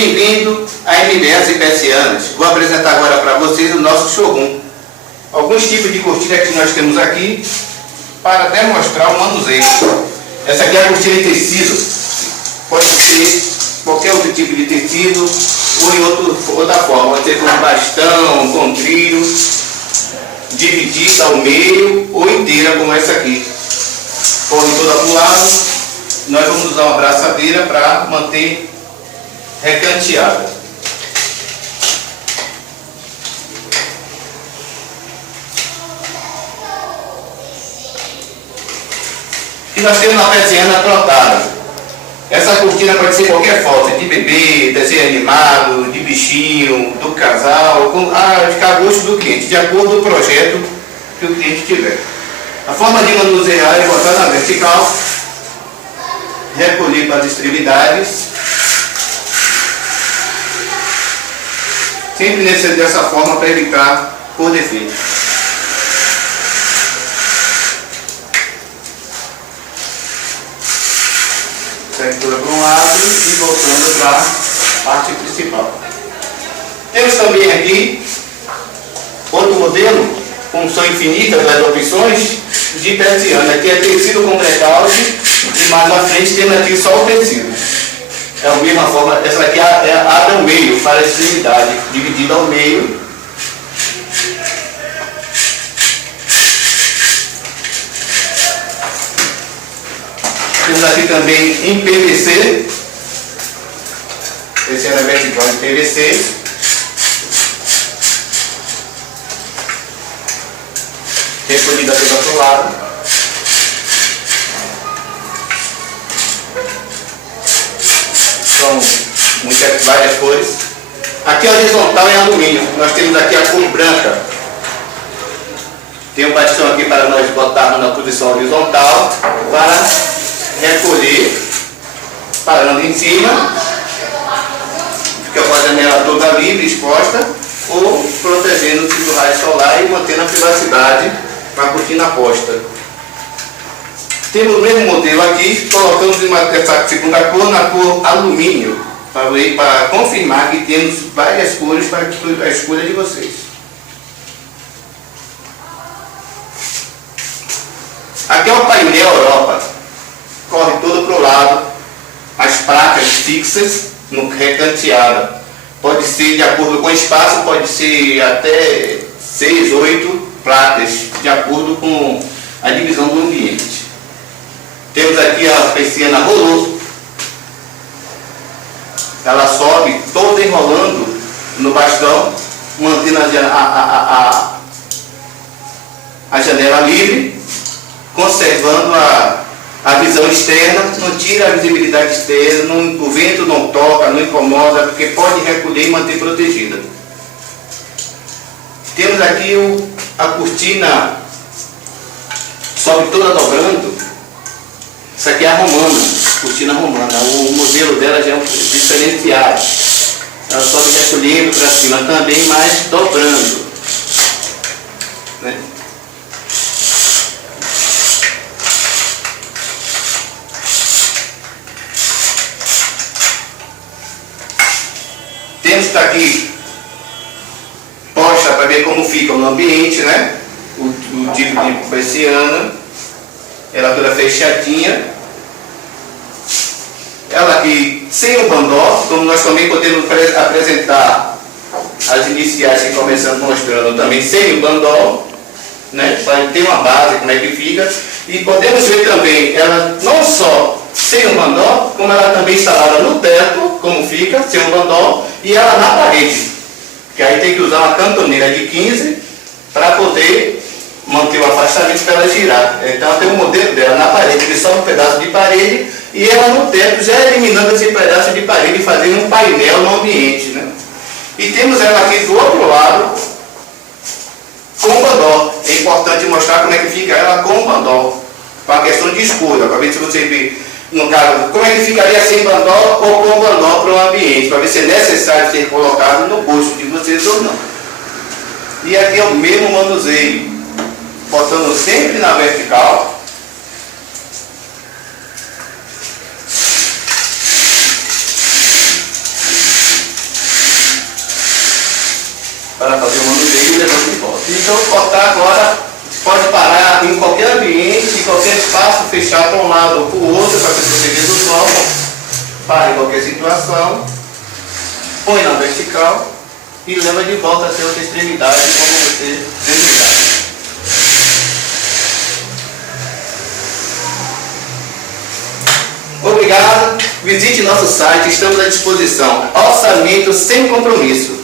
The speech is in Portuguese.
Bem-vindo a MBS e Persianas. Vou apresentar agora para vocês o nosso showroom. Alguns tipos de cortina que nós temos aqui para demonstrar o manuseio. Essa aqui é a cortina em tecido. Pode ser qualquer outro tipo de tecido ou em outra forma. Pode ser com bastão, com trilho, dividida ao meio ou inteira como essa aqui. Corre toda para o lado. Nós vamos usar uma braçadeira para manter recanteada. E nós temos uma persiana plantada. Essa cortina pode ser qualquer foto, de bebê, desenho animado, de bichinho, do casal, ficar a gosto do cliente, de acordo com o projeto que o cliente tiver. A forma de manusear é botar na vertical, recolher para as extremidades, sempre dessa forma para evitar por defeito. Segue toda para um lado e voltando para a parte principal. Temos também aqui outro modelo, com som infinitas das opções de persiana. Aqui é tecido com blackout e mais na frente temos aqui só o tecido. É a mesma forma, essa aqui abre ao meio, para a extremidade, dividida ao meio. Temos aqui também em PVC, esse é a vertical de PVC. Recolhida toda para o lado. São várias cores. Aqui a horizontal é alumínio. Nós temos aqui a cor branca. Tem um bastão aqui para nós botarmos na posição horizontal para recolher, parando em cima. Fica com a janela toda livre, exposta, ou protegendo-se do raio solar e mantendo a privacidade com a cortina posta. Temos o mesmo modelo aqui, colocamos essa segunda cor na cor alumínio, para confirmar que temos várias cores para a escolha de vocês. Aqui é o painel Europa, corre todo para o lado, as placas fixas no recanteado. Pode ser de acordo com o espaço, pode ser até 6, 8 placas, de acordo com a divisão do ambiente. Temos aqui a persiana rolô. Ela sobe toda enrolando no bastão, mantendo a janela livre, conservando a visão externa, não tira a visibilidade externa, o vento não toca, não incomoda, porque pode recolher e manter protegida. Temos aqui a cortina, sobe toda dobrando. Isso aqui é a romana, cortina romana. O modelo dela já é diferenciado. Ela sobe recolhendo para cima também, mas dobrando, né? Temos que estar aqui posta para ver como fica no ambiente, né? O tipo de persiana. Ela toda fechadinha. Ela aqui sem o bandó, como nós também podemos apresentar as iniciais que começamos mostrando também sem o bandó, né? Para ter uma base, como é que fica. E podemos ver também ela não só sem o bandó, como ela também instalada no teto, como fica, sem o bandó, e ela na parede. Que aí tem que usar uma cantoneira de 15 para poder manter o afastamento para ela girar. Então tem um modelo dela na parede, que só um pedaço de parede, e ela no teto já eliminando esse pedaço de parede e fazendo um painel no ambiente, né? E temos ela aqui do outro lado com o bandó. É importante mostrar como é que fica ela com o bandó, com a questão de escolha, para ver se você vê, no caso, como é que ficaria sem bandó ou com bandó para o ambiente, para ver se é necessário ser colocado no gosto de vocês ou não. E aqui é o mesmo manuseio, botando sempre na vertical. cortar agora, pode parar em qualquer ambiente, em qualquer espaço, fechar para um lado ou para o outro, para se proteger do sol. Para em qualquer situação, põe na vertical e leva de volta até outra extremidade, como você desejar. Obrigado, visite nosso site, estamos à disposição. Orçamento sem compromisso.